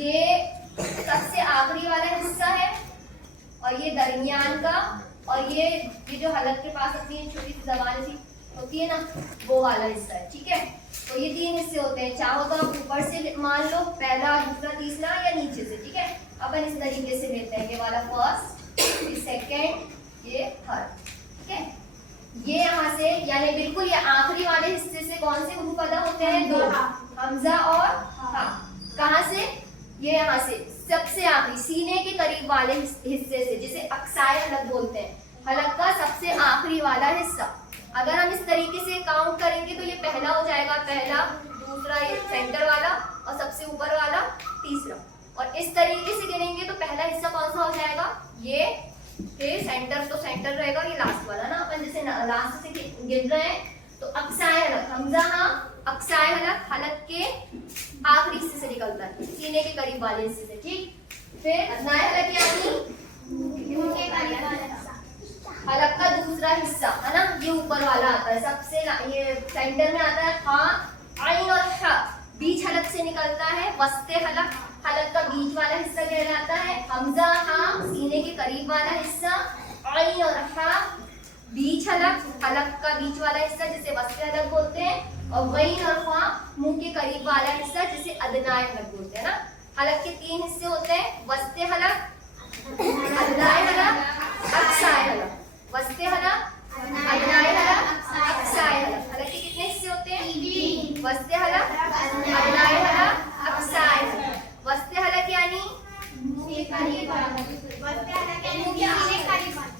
ये सबसे आखिरी वाला हिस्सा है और ये दरमियान का, और ये जो हलक के पास अपनी छोटी सी जबान सी होती है ना, वो वाला हिस्सा है। ठीक है, तो ये 3 हिस्से होते हैं। चाहो तो आप ऊपर से मान लो, पहला, दूसरा, तीसरा, या नीचे से। ठीक है, अपन इस तरीके से लेते हैं, ये वाला फर्स्ट, ये सेकेंड, ये थर्ड। ठीक है, ये यहाँ से यानी बिल्कुल ये आखिरी वाले हिस्से से कौन से हुरूफ अदा होते हैं? 2, हमजा और हा। कहाँ से? ये यहाँ से सबसे आखिरी सीने के करीब वाले हिस्से से, जिसे अक्साए हलक बोलते हैं। हलक का सबसे आखिरी वाला हिस्सा। अगर हम इस तरीके से काउंट करेंगे तो ये पहला हो जाएगा, पहला, दूसरा, ये सेंटर वाला, और सबसे ऊपर वाला तीसरा। और इस तरीके से गिनेंगे तो पहला हिस्सा कौन सा हो जाएगा? ये, फिर सेंटर तो सेंटर रहेगा, ये लास्ट वाला ना। अपन जैसे लास्ट से गिन रहे हैं तो अक्साए हलक, हमजा हाँ, अक्साए हलक, हलक के आखिरी हिस्से से निकलता है, सीने के करीब वाले हिस्से से। ठीक, फिर अदनाए हलक यानी मुंह के करीब वाला हिस्सा, हलक का दूसरा हिस्सा है ना, ये ऊपर वाला आता है सबसे, ये सेंटर में आता है। हा, आइन और हा बीच हलक से निकलता है। वस्ते हलक, हलक का बीच वाला हिस्सा कहलाता है। हमजा हा, सीने के करीब वाला हिस्सा। आइन और हा बीच हलक, हलक का बीच वाला हिस्सा जिसे वस्ते हलक बोलते हैं। और गईन और ख्वा मुंह के करीब वाला हिस्सा जिसे अदनाए हलक बोलते हैं ना। हलक के 3 हिस्से होते हैं, वस्ते हलक, अदनाए हलक, अक्साए हलक। वस्ते हलक, अदनाए हलक, अक्साए हलक। हलक के कितने हिस्से होते हैं? 3। वस्ते हलक, अदनाए हलक, अक्साए हलक। वस्ते हलक यानी मुंह के करीब वाला,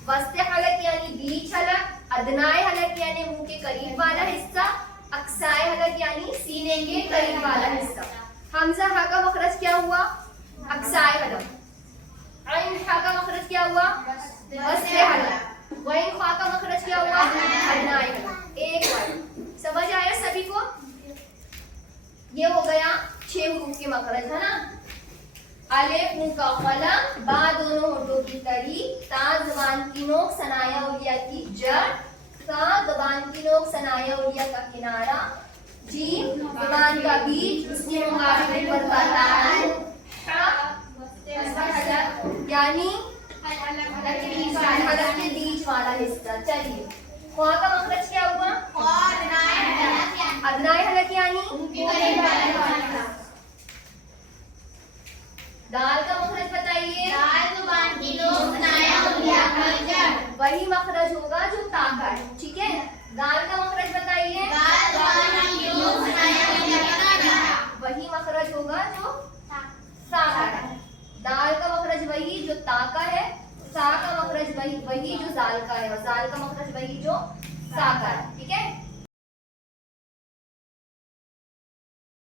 वस्ते हलक यानी बीच हलक, अदनाए हलक यानी मुंह के करीब वाला हिस्सा, अक्साए हलक यानी सीने के करीब वाला हिस्सा। हमजा हा का मखरज क्या हुआ? अक्साए हलक। आइन हा का मखरज क्या हुआ? वस्ते हलक। गईन ख्वा का मखरज क्या हुआ? अदनाए हलक। एक बार समझ आया सभी को? ये हो गया 6 हुरूफ के मखरज, है ना। अलिफ मुंह का कलम, बा दोनों होठों की तरी, ता ज़बान की नोक, सनाया उलिया की जड़, सा ज़बान की नोक, सनाया उलिया का किनारा, जीम ज़बान का बीच, उसके मुकाबले पर का तान, हा यानी हलक के बीच वाला हिस्सा। चलिए, ख्वा का मखरज क्या हुआ? अदनाए हलक यानी दाल का मखरज बताइए। वही मखरज होगा जो ता का है। ठीक है, दाल का मखरज बताइए। वही मखरज होगा जो सा का है। दाल का मखरज वही जो ता का है, सा का मखरज वही जो जाल का है, और जाल का मखरज वही जो सा का है। ठीक है,